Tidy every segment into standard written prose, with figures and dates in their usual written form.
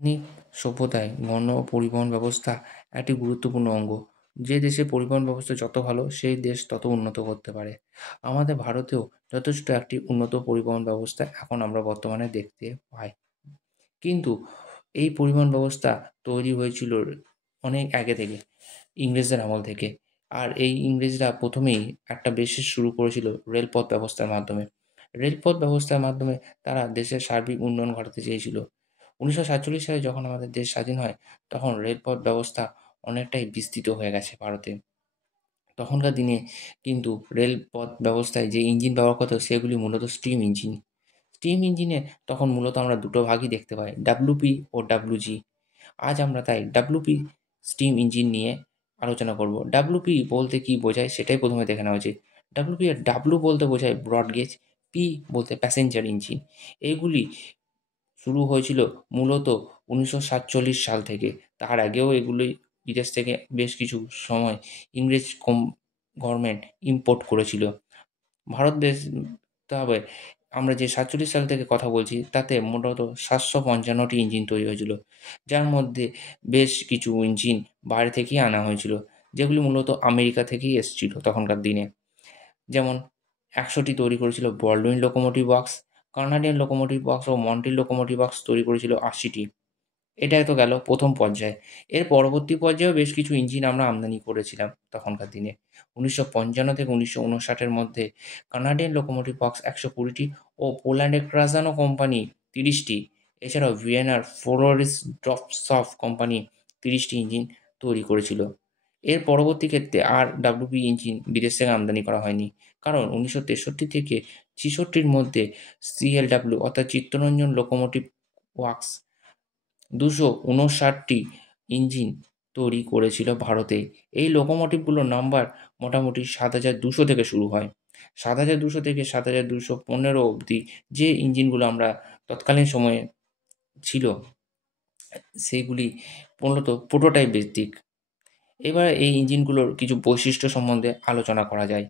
আধুনিক সভ্যতায় গণ পরিবহন ব্যবস্থা একটি গুরুত্বপূর্ণ অঙ্গ। যে দেশে পরিবহন ব্যবস্থা যত ভালো, সেই দেশ তত উন্নত করতে পারে। আমাদের ভারতেও যথেষ্ট একটি উন্নত পরিবহন ব্যবস্থা এখন আমরা বর্তমানে দেখতে পাই। কিন্তু এই পরিবহন ব্যবস্থা তৈরি হয়েছিল অনেক আগে থেকে, ইংরেজদের আমল থেকে। আর এই ইংরেজরা প্রথমেই একটা বিশেষ শুরু করেছিল রেলপথ ব্যবস্থার মাধ্যমে। রেলপথ ব্যবস্থার মাধ্যমে তারা দেশের সার্বিক উন্নয়ন ঘটাতে চেয়েছিল। ১৯৪৭ সালে যখন আমাদের দেশ স্বাধীন হয়, তখন রেলপথ ব্যবস্থা অনেকটাই বিস্তৃত হয়ে গেছে ভারতে। তখনকার দিনে কিন্তু রেলপথ ব্যবস্থায় যে ইঞ্জিন ব্যবহার করত সেগুলি মূলত স্টিম ইঞ্জিন। স্টিম ইঞ্জিনে তখন মূলত আমরা দুটো ভাগই দেখতে পাই, ডাব্লুপি ও ডাব্লুজি। আজ আমরা তাই ডাব্লুপি স্টিম ইঞ্জিন নিয়ে আলোচনা করব। ডাব্লুপি বলতে কী বোঝায় সেটাই প্রথমে দেখে নেওয়া উচিত। ডাব্লুপি এর ডাব্লু বলতে বোঝায় ব্রড গেজ, পি বলতে প্যাসেঞ্জার ইঞ্জিন। এইগুলি শুরু হয়েছিল মূলত ১৯৪৭ সাল থেকে। তার আগেও এগুলি বিদেশ থেকে বেশ কিছু সময় ইংরেজ গভর্নমেন্ট ইম্পোর্ট করেছিল। ভারত দেশ তবে আমরা যে ৪৭ সাল থেকে কথা বলছি তাতে মূলত ৭৫৫টি ইঞ্জিন তৈরি হয়েছিল। যার মধ্যে বেশ কিছু ইঞ্জিন বাইরে থেকেই আনা হয়েছিল, যেগুলি মূলত আমেরিকা থেকেই এসছিল তখনকার দিনে। যেমন ১০০টি তৈরি করেছিল Baldwin locomotive works, Canadian locomotive works ও মন্ট্রিল লোকোমোটিভ ওয়ার্কস তৈরি করেছিল ৮০টি। এটাই তো গেল প্রথম পর্যায়। এর পরবর্তী পর্যায়েও বেশ কিছু ইঞ্জিন আমরা আমদানি করেছিলাম তখনকার দিনে। ১৯৫৫ থেকে ১৯৫৯ এর মধ্যে কানাডিয়ান লোকোমোটিভ ওয়ার্কস ১২০টি ও পোল্যান্ডের ক্রাজানো কোম্পানি ৩০টি। এছাড়াও ভিয়েনার ফ্লোরিস ড্রপসফ কোম্পানি ৩০টি ইঞ্জিন তৈরি করেছিল। এর পরবর্তী ক্ষেত্রে আর ডাব্লুপি ইঞ্জিন বিদেশ থেকে আমদানি করা হয়নি। কারণ ১৯৬৩ থেকে ৬৬র মধ্যে সিএলডাব্লিউ অর্থাৎ চিত্তরঞ্জন লোকোমোটিভ ওয়ার্কস ২৫৯টি ইঞ্জিন তৈরি করেছিল ভারতে। এই লোকোমোটিভগুলোর নাম্বার মোটামুটি ৭২০০ থেকে শুরু হয়। ৭২০০ থেকে ৭২১৫ অবধি যে ইঞ্জিনগুলো আমরা তৎকালীন সময়ে ছিল, সেগুলি মূলত প্রোটোটাইপ ভিত্তিক। এবার এই ইঞ্জিনগুলোর কিছু বৈশিষ্ট্য সম্বন্ধে আলোচনা করা যায়।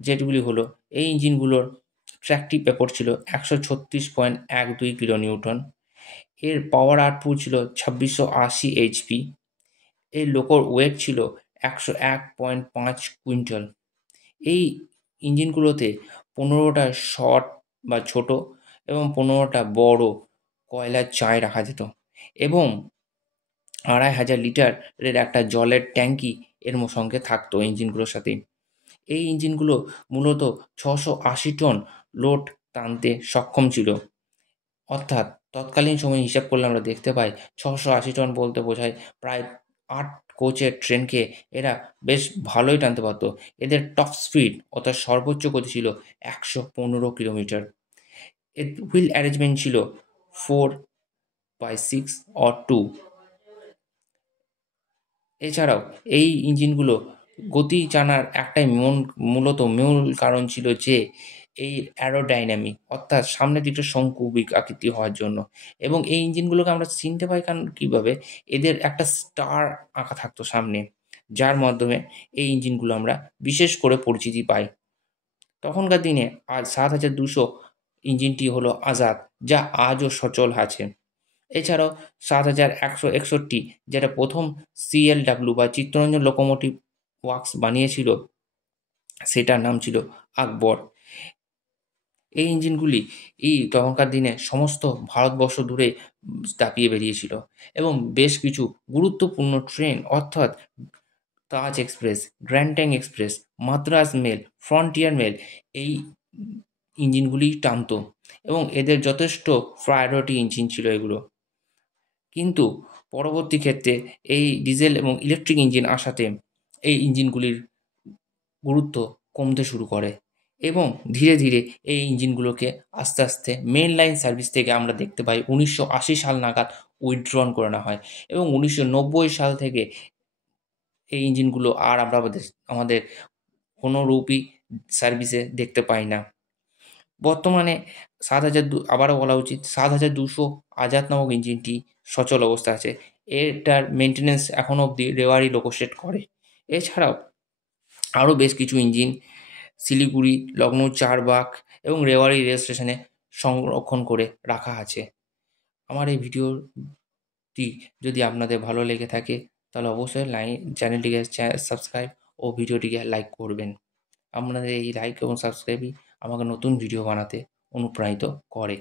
যেগুলি হলো, এই ইঞ্জিনগুলোর ট্র্যাকটিভ ব্যাপর ছিল ১৩৬.১২ কিলোনিউটন। এর পাওয়ার আউটপুট ছিল ২৬৮০ এইচপি। এর লোকোর ওয়েট ছিল ১০১.৫ কুইন্টাল। এই ইঞ্জিনগুলোতে ১৫টা শর্ট বা ছোট এবং ১৫টা বড় কয়লার চায় রাখা যেত এবং ২৫০০ লিটারের একটা জলের ট্যাঙ্কি এর সঙ্গে থাকতো ইঞ্জিনগুলোর সাথেই। এই ইঞ্জিনগুলো মূলত ৬৮০ টন লোড টানতে সক্ষম ছিল। অর্থাৎ তৎকালীন সময়ে হিসাব করলে আমরা দেখতে পাই ৬৮০ টন বলতে বোঝায় প্রায় ৮ কোচের ট্রেনকে এরা বেশ ভালোই টানতে পারত। এদের টপ স্পিড অর্থাৎ সর্বোচ্চ গতি ছিল ১১৫ কিলোমিটার। এর হুইল অ্যারেঞ্জমেন্ট ছিল 4/6 or 2। এছাড়াও এই ইঞ্জিনগুলো গতি টানার একটাই মূলত মূল কারণ ছিল যে এই অ্যারোডাইনামিক অর্থাৎ সামনের দিকটা শঙ্কুবিক আকৃতি হওয়ার জন্য। এবং এই ইঞ্জিনগুলোকে আমরা চিনতে পাই কীভাবে? এদের একটা স্টার আঁকা থাকতো সামনে, যার মাধ্যমে এই ইঞ্জিনগুলো আমরা বিশেষ করে পরিচিতি পাই। তখনকার দিনে ৭২০০ ইঞ্জিনটি হলো আজাদ, যা আজও সচল আছে। এছাড়াও ৭১৬১ যেটা প্রথম সিএলডাব্লিউ বা চিত্তরঞ্জন লোকোমোটিভ ওয়ার্কস বানিয়েছিল, সেটার নাম ছিল আকবর। এই ইঞ্জিনগুলি তখনকার দিনে সমস্ত ভারতবর্ষ জুড়ে দাপিয়ে বেরিয়েছিল এবং বেশ কিছু গুরুত্বপূর্ণ ট্রেন অর্থাৎ Taj express, grand trunk express, Madras mail, frontier mail এই ইঞ্জিনগুলি টানতো এবং এদের যথেষ্ট প্রায়োরিটি ইঞ্জিন ছিল এগুলো। কিন্তু পরবর্তী ক্ষেত্রে এই ডিজেল এবং ইলেকট্রিক ইঞ্জিন আসাতে এই ইঞ্জিনগুলির গুরুত্ব কমতে শুরু করে এবং ধীরে ধীরে এই ইঞ্জিনগুলোকে আস্তে আস্তে মেইন লাইন সার্ভিস থেকে আমরা দেখতে পাই ১৯৮০ সাল নাগাদ উইথড্রন করে নেওয়া হয় এবং ১৯৯০ সাল থেকে এই ইঞ্জিনগুলো আর আমরা আমাদের কোনোরূপই সার্ভিসে দেখতে পাই না। বর্তমানে আবারও বলা উচিত ৭২০০ আজাদ নামক ইঞ্জিনটি সচল অবস্থায় আছে। এটার মেইনটেন্যান্স এখনও অবধি রেওয়ারি লোকোস্টেট করে। এছাড়াও আরও বেশ কিছু ইঞ্জিন শিলিগুড়ি, লখনউ চারবাগ এবং রেওয়ারি রেল স্টেশনে সংরক্ষণ করে রাখা আছে। আমার এই ভিডিওটি যদি আপনাদের ভালো লেগে থাকে তাহলে অবশ্যই চ্যানেলটিকে সাবস্ক্রাইব ও ভিডিওটিকে লাইক করবেন। আপনাদের এই লাইক এবং সাবস্ক্রাইবই আমাকে নতুন ভিডিও বানাতে অনুপ্রাণিত করে।